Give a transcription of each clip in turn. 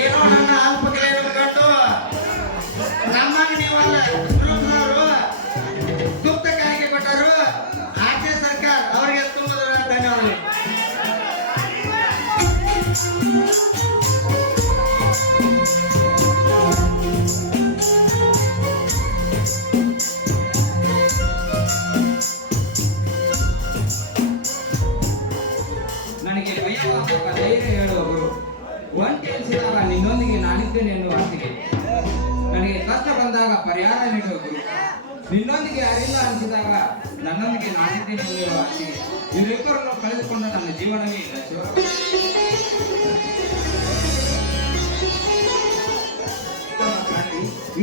ಏನೋ ನನ್ನ ಅಲ್ಪಕ್ರಿಯೆಯನ್ನು ಕಂಡು ನಮಗೆ ನೀವಲ್ಲ ಗ್ರೂಪ್ನವರು ಗುಪ್ತ ಕಾಣಿಕೆ ಕೊಟ್ಟರು. ಆರ್ಜೆ ಸರ್ಕಾರ ಅವರಿಗೆ ತುಂಬ ಧನ್ಯವಾದಗಳು. ನನಗೆ ಭಯವಾಗುವ ಧೈರ್ಯ ಹೇಳುವವರು ಒಂಟಿ ಎನಿಸಿದಾಗ ನಿನ್ನೊಂದಿಗೆ ನಾನಿದ್ದೇನೆ ಎನ್ನುವ ಅರ್ಥಿಗೆ, ನನಗೆ ಕಷ್ಟ ಬಂದಾಗ ಪರಿಹಾರ ನೀಡುವವರು ನಿನ್ನೊಂದಿಗೆ ಯಾರಿಲ್ಲ ಅನಿಸಿದಾಗ ನನ್ನೊಂದಿಗೆ ನಾನಿದ್ದೇನೆ ಎನ್ನುವ ಅರ್ಥಿಗೆ, ಇವರಿಬ್ಬರನ್ನು ಕಳೆದುಕೊಂಡ ನನ್ನ ಜೀವನವೇ ಇಲ್ಲ ಶಿವ.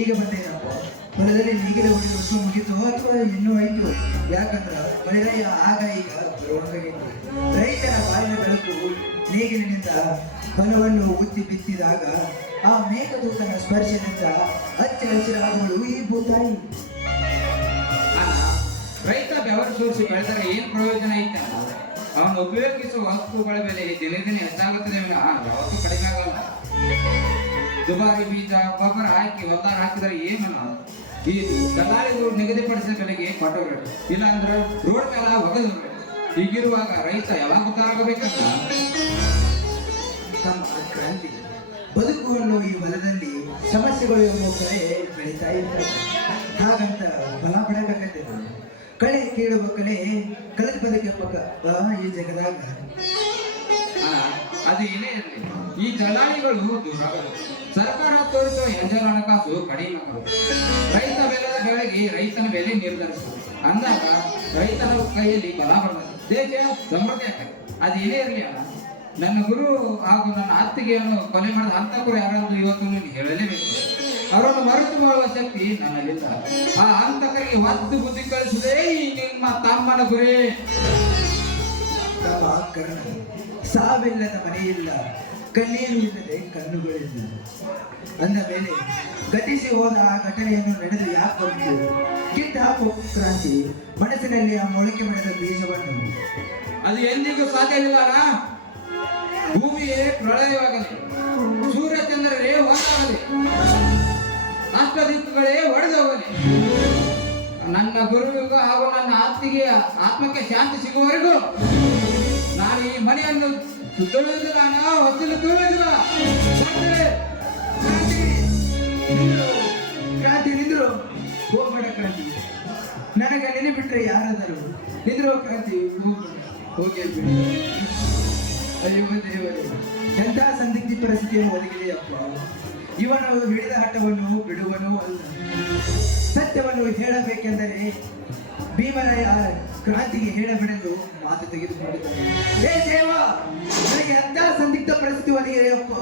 ಈಗ ಬಂದೇನಪ್ಪ, ಹೊಲದಲ್ಲಿ ಈಗಲೇ ಹೊಡೆಯುವ ವರ್ಷ ಮುಗಿತು ಅಥವಾ ಇನ್ನೂ ಆಯ್ತು? ಯಾಕಂದ್ರ ಮಳೆ ಆಗ ಈಗ ಬರುವಂತಾಗಿತ್ತು. ರೈತನ ಬಾಳಿನ ಬೆಳಕು ನೇಗಿಲಿನಿಂದ ಹೊಲವನ್ನು ಉತ್ತಿ ಬಿತ್ತಿದಾಗ ಆ ಮೇಘದೂತನ ಸ್ಪರ್ಶದಿಂದ ಹಚ್ಚ ಹಸಿರಾಗುವಳು ಈ ಭೂತಾಯಿ. ರೈತ ಬೆವರು ಸೂರಿಸಿ ಬೆಳೆದರೆ ಏನು ಪ್ರಯೋಜನ ಐತೆ? ಅವನು ಉಪಯೋಗಿಸುವ ವಸ್ತುಗಳ ಬೆಲೆ ದಿನೇ ದಿನೇ ಹೆಚ್ಚಾಗುತ್ತದೆ ವಿನಃ ಯಾವತ್ತೂ ಕಡಿಮೆ ಆಗಲ್ಲ. ದುಬಾರಿ ಬೀಜ ಗೊಬ್ಬರ ಹಾಕಿ ಹೊಲ್ದಾಗ ಹಾಕಿದರೆ ಏನು? ಈ ದಲ್ಲಾಳಿಗಳು ನಿಗದಿಪಡಿಸಿದ ಬೆಲೆಗೆ ಕೊಟ್ಟವರು, ಇಲ್ಲಾಂದ್ರೆ ರೋಡ್ ಮೇಲೆ ಒಗೆದು. ಹೀಗಿರುವಾಗ ರೈತ ಯಾವಾಗ ಗೊತ್ತಾಗಬೇಕಂತ ತಮ್ಮ ಕ್ರಾಂತಿ ಬದುಕುವನ್ನು ಈ ಹೊಲದಲ್ಲಿ ಸಮಸ್ಯೆಗಳು ಎಂಬ ಕಳೆ ಬೆಳೀತಾ ಇದ್ದಾರೆ. ಹಾಗಂತ ಫಲ ಪಡಬೇಕಾಗತ್ತೆ. ಕಳೆ ಕೇಳುವ ಕಲೆ ಕಳೆದ ಬದುಕೆಂಬ ಈ ಜಗದಾಗ ಅದು ಏನೇ ಇರಲಿ, ಈ ದಲ್ಲಾಳಿಗಳು ದೂರಾಗಲು ಸರ್ಕಾರ ತೋರಿಸುವ ಎಂಜಲ ಹಣಕಾಸು ಕಡಿಮೆ ಆಗಲು ರೈತ ಬೆಲೆದ ಬೆಳೆಗೆ ರೈತನ ಬೆಲೆ ನಿರ್ಧರಿಸುವುದು ಅಂದಾಗ ರೈತನ ಕೈಯಲ್ಲಿ ಬಲ ಬರ್ತದೆ, ದೇಶ ಸಮೃದ್ಧಿ ಆಗ್ತದೆ. ಅದು ಏನೇ ಇರಲಿ ಅಲ್ಲ, ನನ್ನ ಗುರು ಹಾಗೂ ನನ್ನ ಅತ್ತಿಗೆಯನ್ನು ಕೊಲೆ ಮಾಡಿದ ಹಂತಕರು ಯಾರಾದ್ರೂ ಇವತ್ತು ನೀನು ಹೇಳಲೇಬೇಕು. ಅವರನ್ನು ಮರೆತು ಮಾಡುವ ಶಕ್ತಿ ನನ್ನಲ್ಲಿಲ್ಲ. ಆ ಹಂತಕರಿಗೆ ಹೊತ್ತು ಬುದ್ಧಿ ಕಳಿಸುವುದೇ ನಿಮ್ಮ ತಮ್ಮನ ಗುರಿ. ತಮ್ಮ ಕರ್ಣ ಸಾವಿಲ್ಲದ ಮನೆಯಿಲ್ಲ, ಕಣ್ಣೀರು ಇಲ್ಲದೆ ಕಣ್ಣುಗಳಿಲ್ಲ ಅಂದ ಮೇಲೆ ಘಟಿಸಿ ಹೋದ ಆ ಘಟನೆಯನ್ನು ನಡೆದು ಯಾಕೆ ಬಂತು? ಕಿತ್ತು ಹಾಕುವ ಕ್ರಾಂತಿ ಮನಸ್ಸಿನಲ್ಲಿ ಆ ಮೊಳಕೆ ಬೆಳೆದ ಬೀಜವನ್ನು ಅದು ಎಂದಿಗೂ ಸಾಧ್ಯವಿಲ್ಲ. ಭೂಮಿಯೇ ಪ್ರಳಯವಾಗಲಿ, ಸೂರ್ಯ ಚಂದ್ರರೇ ಹೊರಟಾಗಲಿ, ಅಷ್ಟದಿಕ್ಕುಗಳೇ ಒಡೆದೋಗಲಿ, ನನ್ನ ಗುರುವಿಗೂ ಹಾಗೂ ನನ್ನ ಅತ್ತಿಗೆ ಆತ್ಮಕ್ಕೆ ಶಾಂತಿ ಸಿಗುವವರೆಗೂ ನಾನು ಈ ಮನೆಯನ್ನು ತುಳಿಯುವುದಿಲ್ಲ, ಹೊತ್ತಿಲು ತುಳಿಯುವುದಿಲ್ಲ. ಕ್ರಾಂತಿ ನಿಂದ್ರು ಹೋಗ್ಬೇಡ ಕ್ರಾಂತಿ, ನನಗೆ ನೆನೆ ಬಿಟ್ರೆ ಯಾರಾದರೂ ನಿಂದ್ರು ಕ್ರಾಂತಿ, ಹೋಗಿ ಬಿಡಿ. ಅಯ್ಯೋ ದೇವರೇ, ಎಂಥ ಸಂದಿಗ್ಧ ಪರಿಸ್ಥಿತಿಯನ್ನು ಒದಗಿದೆಯಪ್ಪ. ಇವನು ಹಿಡಿದ ಹಠವನ್ನು ಬಿಡುವನು ಅಲ್ಲ. ಸತ್ಯವನ್ನು ಹೇಳಬೇಕೆಂದರೆ ಭೀಮರಾಯ ಕ್ರಾಂತಿಗೆ ಹೇಳಬಿಡೆಂದು ಮಾತು ತೆಗೆದುಕೊಂಡಿದ್ದಾನೆ. ಏ ದೇವ, ನನಗೆ ಎಂಥ ಸಂದಿಗ್ಧ ಪರಿಸ್ಥಿತಿ ಒದಗಿದೆಯಪ್ಪ.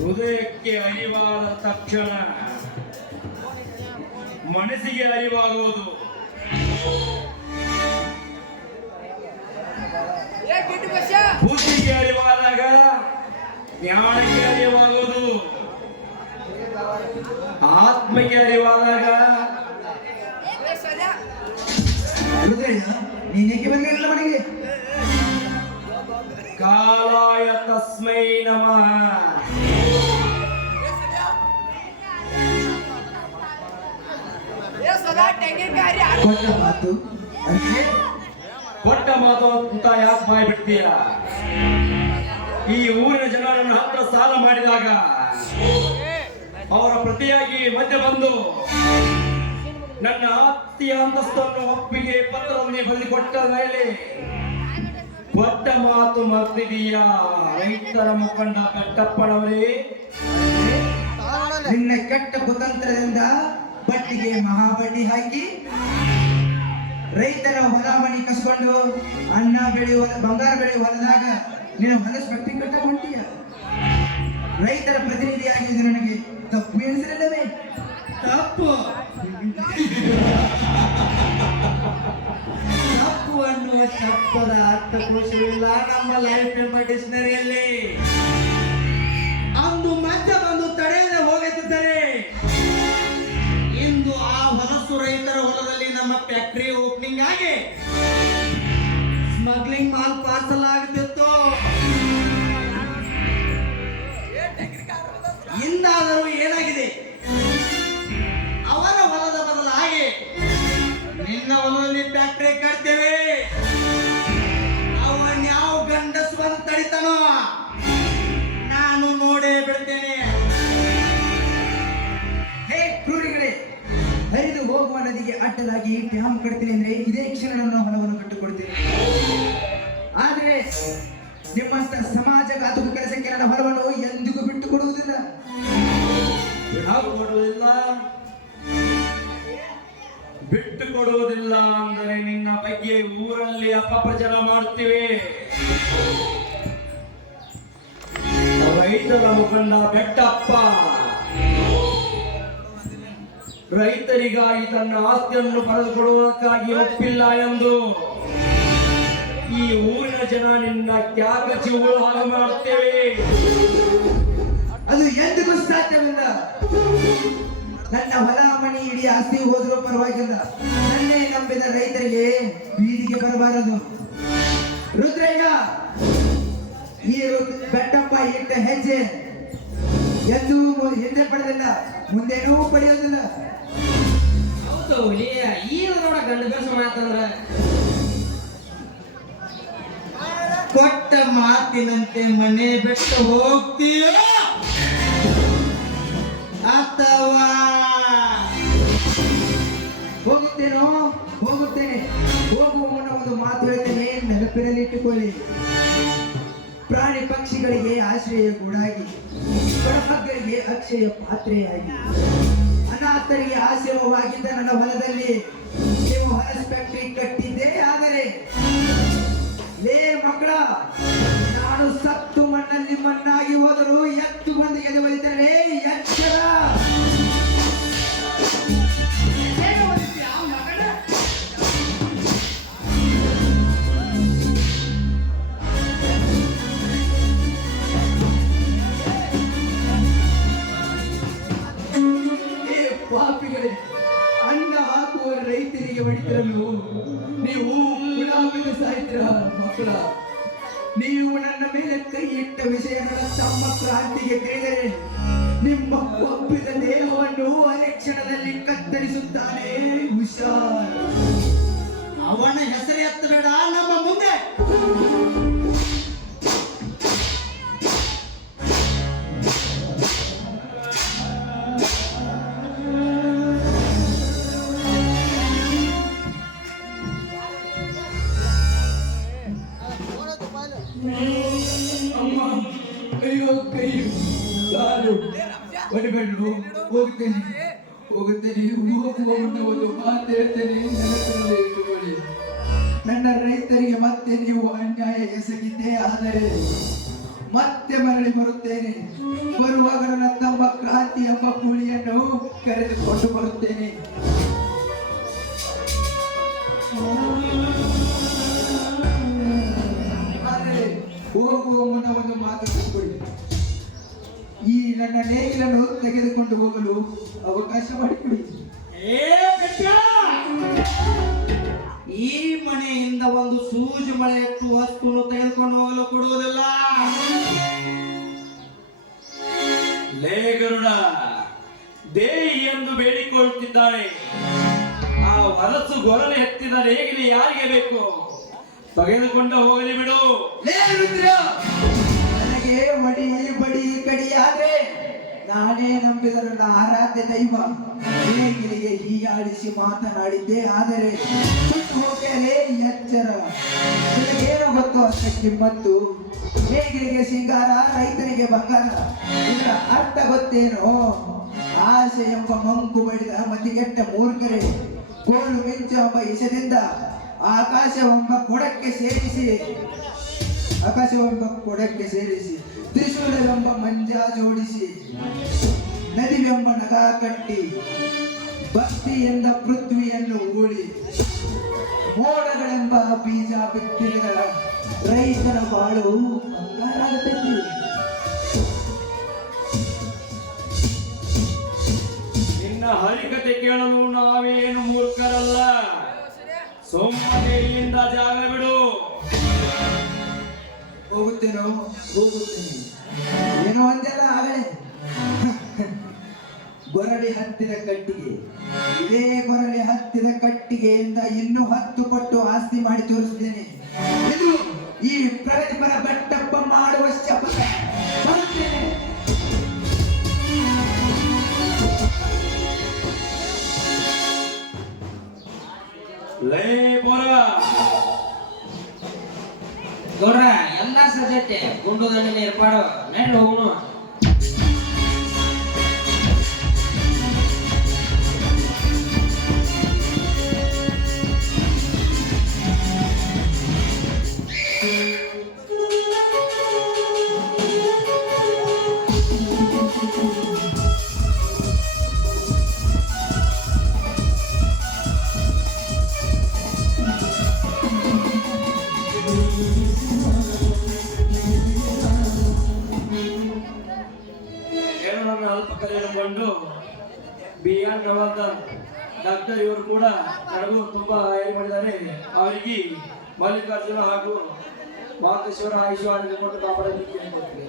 ಹೃದಯಕ್ಕೆ ಅರಿವಾದ ತಕ್ಷಣ ಮನಸ್ಸಿಗೆ ಅರಿವಾಗುವುದು. ಬುದ್ಧಿಗೆ ಅರಿವಾದಾಗ ಜ್ಞಾನಕ್ಕೆ ಅರಿವಾಗುವುದು. ಆತ್ಮಕ್ಕೆ ಅರಿವಾದಾಗ ಹೃದಯ ನೀನೇಕೆ ಬಂದಿರಲಿಲ್ಲ ಮನೆಗೆ? ಕಾಲಾಯ ತಸ್ಮೈ ನಮಃ. ಕೊಟ್ಟ ಮಾತು ಅಂದ್ರೆ ಕೊಟ್ಟ ಮಾತು ಅಂತ ಯಾಕೆ ಬಾಯ್ ಬಿಡ್ತೀಯ? ಈ ಊರಿನ ಜನರನ್ನು ಹತ್ರ ಸಾಲ ಮಾಡಿದಾಗ ಅವರ ಪ್ರತಿಯಾಗಿ ಮಧ್ಯೆ ಬಂದು ನನ್ನ ಆಸ್ತಿಯ ಅಂತಸ್ತನ್ನು ಒಪ್ಪಿಗೆ ಪತ್ರದಲ್ಲಿ ಬರೆದುಕೊಟ್ಟ ಮೇಲೆ ಕೊಟ್ಟ ಮಾತು ಮರ್ತಿದೀಯಾ? ರೈತರ ಮುಖಂಡ ಬೆಟ್ಟಪ್ಪನವರೇ, ನಿನ್ನ ಕೆಟ್ಟ ಕುತಂತ್ರದಿಂದ ಬಟ್ಟಿಗೆ ಮಹಾಬಡ್ಡಿ ಹಾಕಿ ರೈತರ ಹೊಲ ಮನಿ ಕಸ್ಕೊಂಡು ಅನ್ನ ಬೆಳೆಯುವ ಬಂಗಾರ ಬೆಳೆಯುವ ಹೊಲದಾಗ ನೀನು ಹೊಲಸ್ ಬಟ್ಟೆ ಕಟ್ಟ ಹೊಂಟೀಯ. ರೈತರ ಪ್ರತಿನಿಧಿಯಾಗಿದ್ದು ನನಗೆ ತಪ್ಪು ಎನಿಸಿರಲ್ಲವೇ? ತಪ್ಪು ತಪ್ಪು ಅನ್ನುವ ಶಬ್ದದ ಅರ್ಥಕೋಶವಿಲ್ಲ ನಮ್ಮ ಲೈಫ್ ಎಂಬ ಡಿಕ್ಷನರಿಯಲ್ಲಿ. ಅಂದು ಮಧ್ಯ ಬಂದು ತಡೆಯದೆ ಹೋಗುತ್ತಿದ್ದರೆ ಇಂದು ಆ ಹೊಲಸು ರೈತರ ಹೊಲದಲ್ಲಿ ನಮ್ಮ ಫ್ಯಾಕ್ಟರಿ ಓಪನಿಂಗ್ ಆಗಿ ಸ್ಮಗ್ಲಿಂಗ್ ಮಾಲ್ ಪಾರ್ಸಲ್ ಆಗುತ್ತಿತ್ತು. ಇಂದಾದರೂ ಏನಾಗಿದೆ? ಅವರ ಹೊಲದ ಬದಲಾಗಿ ನಿನ್ನ ಹೊಲದಲ್ಲಿ ಫ್ಯಾಕ್ಟರಿ ಕಟ್ತೇವೆ. ಅವನ್ ಯಾವ ಗಂಡಸು ಬಂದು ತಡಿತಾನೋ ನಾನು ನೋಡೇ ಬಿಡ್ತೇನೆ. ಹೇ ಕ್ರೂರಿಗಳೇ, ಹರಿದು ಹೋಗುವ ನದಿಗೆ ಅಡ್ಡಲಾಗಿ ಡ್ಯಾಮ್ ಕಟ್ತೀನಿ ಅಂದ್ರೆ ಇದೇ ಕ್ಷಣ ನನ್ನ ಹೊಲವನ್ನು ಕಟ್ಟಿಕೊಡ್ತೀನಿ. ಆದ್ರೆ ನಿಮ್ಮಂತ ಸಮಾಜಘಾತಕ ಕೆಲಸಕ್ಕೆ ನನ್ನ ಹೊಲವನ್ನು ಎಂದಿಗೂ ಬಿಟ್ಟು ಕೊಡುವುದಿಲ್ಲ. ಬಿಟ್ಟು ಕೊಡುವುದಿಲ್ಲ ಅಂದರೆ ನಿನ್ನ ಬಗ್ಗೆ ಊರಲ್ಲಿ ಅಪಪ್ರಚಾರ ಮಾಡುತ್ತೇವೆ. ರೈತರ ಮುಖಂಡ ಬೆಟ್ಟಪ್ಪ ರೈತರಿಗಾಗಿ ತನ್ನ ಆಸ್ತಿಯನ್ನು ಪಡೆದುಕೊಡುವುದಕ್ಕಾಗಿ ಒಪ್ಪಿಲ್ಲ ಎಂದು ಈ ಊರಿನ ಜನ ನಿನ್ನ ತ್ಯಾಗ ಜೀವಗಳು ಹಾಗೆ ಮಾಡುತ್ತೇವೆ. ಅದು ಎಂದಿಗೂ ಸಾಧ್ಯವಿಲ್ಲ. ನನ್ನ ಹೊಲ ಮಣಿ ಇಡೀ ಆಸ್ತಿ ಹೋದರೂ ಪರವಾಗಿಲ್ಲ, ನನ್ನೇ ನಂಬಿದ ರೈತರಿಗೆ ಬೀದಿಗೆ ಬರಬಾರದು. ರುದ್ರಯ್ಯ, ಈ ಬೆಟ್ಟಪ್ಪ ಇಟ್ಟ ಹೆಜ್ಜೆ ಎಂದೂ ಹಿಂದೆ ಪಡೆದಿಲ್ಲ, ಮುಂದೇನೂ ಪಡೆಯೋದಿಲ್ಲ. ಹೌದು ಈಗ ನೋಡ ಗಂಡ ಬೇಸ ಮಾತಂದ್ರ ಕೊಟ್ಟ ಮಾತಿನಂತೆ ಮನೆ ಬಿಟ್ಟು ಹೋಗ್ತೀಯೋ ಅಥವಾ ಹೋಗುತ್ತೇನೋ? ಹೋಗುತ್ತೇನೆ. ಹೋಗುವ ಮುನ್ನ ಒಂದು ಮಾತು ಹೇಳ್ತೇನೆ, ನೆನಪಿನಲ್ಲಿ ಇಟ್ಟುಕೊಳ್ಳಿ. ಪ್ರಾಣಿ ಪಕ್ಷಿಗಳಿಗೆ ಆಶ್ರಯ ಗೂಡಾಗಿ, ಬಡಬಗ್ಗರಿಗೆ ಅಕ್ಷಯ ಪಾತ್ರೆಯಾಗಿ, ಅನಾಥರಿಗೆ ಆಶ್ರಯವಾಗಿದ್ದ ನನ್ನ ಹೊಲದಲ್ಲಿ ನೀವು ಹೊಲಸ್ ಫ್ಯಾಕ್ಟರಿ ಕಟ್ಟಿದ್ದೇ ಆದರೆ ಲೇ ಮಕ್ಕಳ, ನಾನು ಸತ್ತು ಮಣ್ಣಲ್ಲಿ ಮಣ್ಣಾಗಿ ಹೋದರೂ ಎತ್ತು ಬಂದು ಎದೆ ಒಲಿದರೆ ಎಚ್ಚರ. ಪಾಪಿಗಳೇ, ಅನ್ನ ಹಾಕುವ ರೈತರಿಗೆ ಹೊಡಿತಿರಲು ನೀವು ಗುಲಾಬಿನ ಸಾಯ್ತಿರ ಮಕ್ಕಳ. ನೀವು ನನ್ನ ಮೇಲೆ ಕೈ ಇಟ್ಟ ವಿಷಯಗಳ ತಮ್ಮ ಕ್ರಾಂತಿಗೆ ತಿಳಿದರೆ ನಿಮ್ಮ ಒಪ್ಪಿದ ದೇಹವನ್ನು ಅರೆ ಕ್ಷಣದಲ್ಲಿ ಕತ್ತರಿಸುತ್ತಾನೆ. ಹುಷಾರ್. ಅವನ ಹೆಸರು ಎತ್ತಬೇಡ ನಮ್ಮ ಮುಂದೆ. ಅಮ್ಮ, ಅಯ್ಯೋ ಕೈ ಸಾಲು ಹೊಡಿಬೇಡ್ರು. ಹೋಗ್ತೇನೆ ಹೋಗುತ್ತೇನೆ. ಹೋಗುವ ಮುನ್ನ ಒಂದು ಮಾತು ಹೇಳ್ತೇನೆ, ನೆನಪಿನಲ್ಲಿ ಇಟ್ಟುಕೊಳ್ಳಿ. ನನ್ನ ರೈತರಿಗೆ ಮತ್ತೆ ನೀವು ಅನ್ಯಾಯ ಎಸಗಿದ್ದೇ ಆದರೆ ಮತ್ತೆ ಮರಳಿ ಬರುತ್ತೇನೆ. ಬರುವಾಗ ನನ್ನ ತಮ್ಮ ಕ್ರಾಂತಿ ಎಂಬ ಕೂಲಿಯನ್ನು ಕರೆದುಕೊಂಡು ಬರುತ್ತೇನೆ. ಆದರೆ ಹೋಗುವ ಮುನ್ನ ಒಂದು ಮಾತು ತಿಳ್ಕೊಳ್ಳಿ. ಈ ನನ್ನ ನೇಗಿಲನ್ನು ತೆಗೆದುಕೊಂಡು ಹೋಗಲು ಅವಕಾಶ ಮಾಡಿಕೊಡಿ. ಈ ಮನೆಯಿಂದ ಒಂದು ಸೂಜಿ ಮಳೆ ಎತ್ತು ವಸ್ತುವನ್ನು ತೆಗೆದುಕೊಂಡು ಹೋಗಲು ಕೊಡುವುದಿಲ್ಲ. ಲೇ ಗರುಡ, ದೇಹಿ ಎಂದು ಬೇಡಿಕೊಳ್ಳುತ್ತಿದ್ದಾನೆ. ಆ ಹೊಲಸು ಗೊರಲೆ ಎತ್ತಿದ ನೇಗಿಲು ಯಾರಿಗೆ ಬೇಕು? ತೆಗೆದುಕೊಂಡು ಹೋಗಲಿ ಬಿಡು. ನನಗೆ ಮಡಿ ಬಡಿ ಕಡಿಯಾದ್ರೆ ನಾನೇ ನಂಬಿದ ನನ್ನ ಆರಾಧ್ಯ ದೈವ ನೇಗಿಲಿಗೆ ಹೀಯಾಡಿಸಿ ಮಾತನಾಡಿದ್ದೆ ಆದರೆ ಸುಟ್ಟು ಹೋಗಲೇ ಎಚ್ಚರ. ನಿನಗೇನು ಗೊತ್ತು ಅಷ್ಟ ಕಿಮ್ಮತ್ತು? ನೇಗಿಲಿಗೆ ಸಿಂಗಾರ, ರೈತನಿಗೆ ಬಂಗಾರ. ಇದರ ಅರ್ಥ ಗೊತ್ತೇನೋ? ಆಸೆ ಎಂಬ ಮಂಕು ಬಡಿದ ಮತಿಗೆಟ್ಟ ಮೂರ್ಖರೇ, ಕೋಲು ಮಿಂಚೆಂಬ ಇಸದಿಂದ ಆಕಾಶವೆಂಬ ಕೊಡಕ್ಕೆ ಸೇರಿಸಿ ತ್ರಿಶೂಲವೆಂಬ ಮಂಜ ಜೋಡಿಸಿ ನದಿವೆಂಬ ನಗ ಕಟ್ಟಿ ಭಕ್ತಿಯಿಂದ ಪೃಥ್ವಿಯನ್ನು ಹೂಳಿ ಮೋಡಗಳೆಂಬ ಬೀಜ ಬಿತ್ತಿದ ರೈತನ ಬಾಳು ಬಂಗಾರಾಗುತ್ತದೆ. ನಿನ್ನ ಹರಿಕತೆ ಕೇಳಲು ನಾವೇನು ಮೂರ್ಖರಲ್ಲ. ಸೋಮದೇವಿಯಿಂದ ಜಾಗ ಬಿಡು. ಹೋಗುತ್ತೇನೆ ಏನೋ ಒಂದೆಲ್ಲ ಆಗಲೇ ಗೊರಳಿ ಹತ್ತಿದ ಕಟ್ಟಿಗೆ, ಇದೇ ಗೊರಳಿ ಹತ್ತಿದ ಕಟ್ಟಿಗೆಯಿಂದ ಇನ್ನೂ 10 ಪಟ್ಟು ಆಸ್ತಿ ಮಾಡಿ ತೋರಿಸ್ತೇನೆ. ಇದು ಈ ಪ್ರಗತಿಪರ ಬೆಟ್ಟಪ್ಪ ಮಾಡುವ ಶಪಥ. ಬರುತ್ತೇನೆ. ಲೇ ಬೋರ, ಗೌಡ್ರ ಎಲ್ಲ ಸಜ್ಜತೆ ಗುಂಡು ದಂಡಿನ ಏರ್ಪಾಡು ನೆಟ್ಟು ಹೋಗೋಣ. ಏನು ನನ್ನ ಅಲ್ಪ ಕರೆಯನ್ನು B.N. ನವಾಲ್ಕರ್ ಡಾಕ್ಟರ್ ಇವರು ಕೂಡ ನನಗೂ ತುಂಬಾ ಸಹಾಯ ಮಾಡಿದ್ದಾರೆ. ಅವರಿಗೆ ಮಲ್ಲಿಕಾರ್ಜುನ ಹಾಗೂ ಮಾತೇಶ್ವರ ಆಯುಷ್ಮಾನ್ ಕೊಟ್ಟು ಕಾಪಾಡಲಿಕ್ಕೆ ಕೇಳಿಕೊಳ್ತೀನಿ.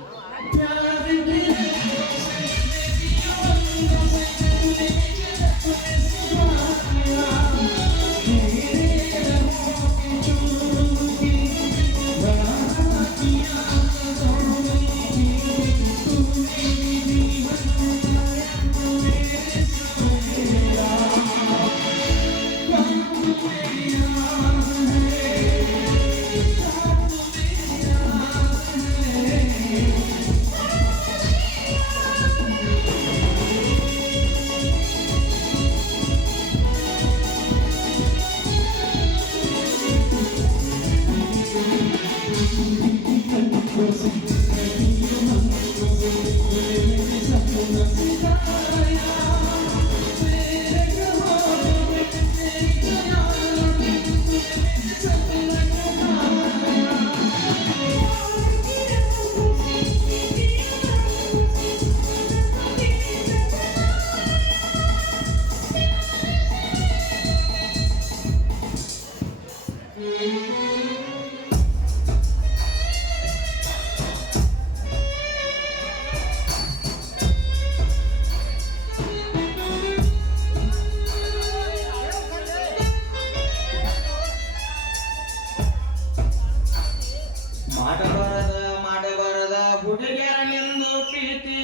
ಮಾಡಬಾರದ ಹುಡುಗಿಯರ ನಿಂದು ಪ್ರೀತಿ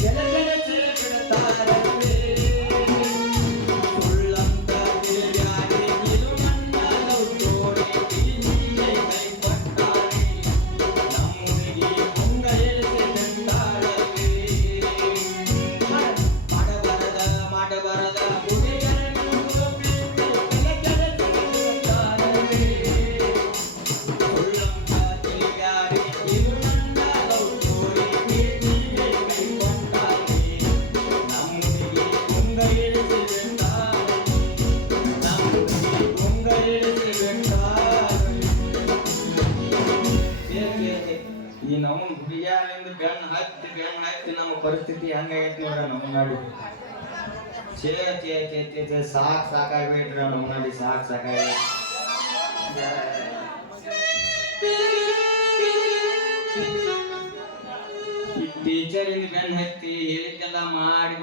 ಗೆಳತಿ ಬಿಡುತ್ತಾರೇ. ಸುಳ್ಳಂತ ತಿಳಿಯಾಗಿ ಇದು ನನ್ನ ಲವ್ ಸ್ಟೋರಿ. ನೀನೇ ಕೈಕೊಟ್ಟಾರೆ ನಮ್ಮೂರಿಗೆ ಮುಂಗ ಎಳೆಸಿ ನಿಂತಾಳೇ. ಮಾಡಬಾರದ ಹುಡುಗಿಯರ ನಿಂದು ಪ್ರೀತಿ ಗೆಳತಿ ಬಿಡುತ್ತಾರೇ. ಈ ನಮ್ಮ ಹುಡುಗಿಯರಿಂದ ಬೆನ್ನು ಹತ್ತಿ ನಮ್ಮ ಪರಿಸ್ಥಿತಿ ಹಂಗಾಗೈತಿ ನೋಡ್ರ. ನಮ್ಮ ನಾಡಿ ಸಾಕಾಗ್ಬೇಡ್ರಿ. ನಮ್ಮ ನಾಡಿ ಸಾಕಾಗೈತಿ. ಟೀಚರ್ ಇಂದ ಬೆನ್ನು ಹತ್ತಿ ಹೇಳಿದ್ದೆಲ್ಲ ಮಾಡಿ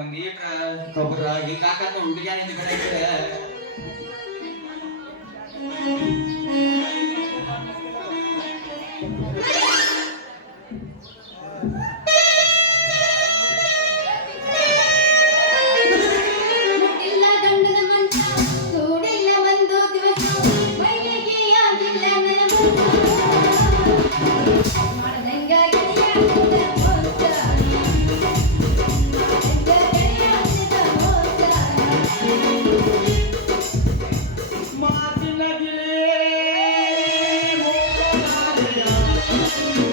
ಒಂದ್ ಈಟ್ರ ಖಬರ ಹಿಂಗಾಕ ಹುಡುಗಿಯರಿಂದ ಕಡೆ ಠಠಠಠ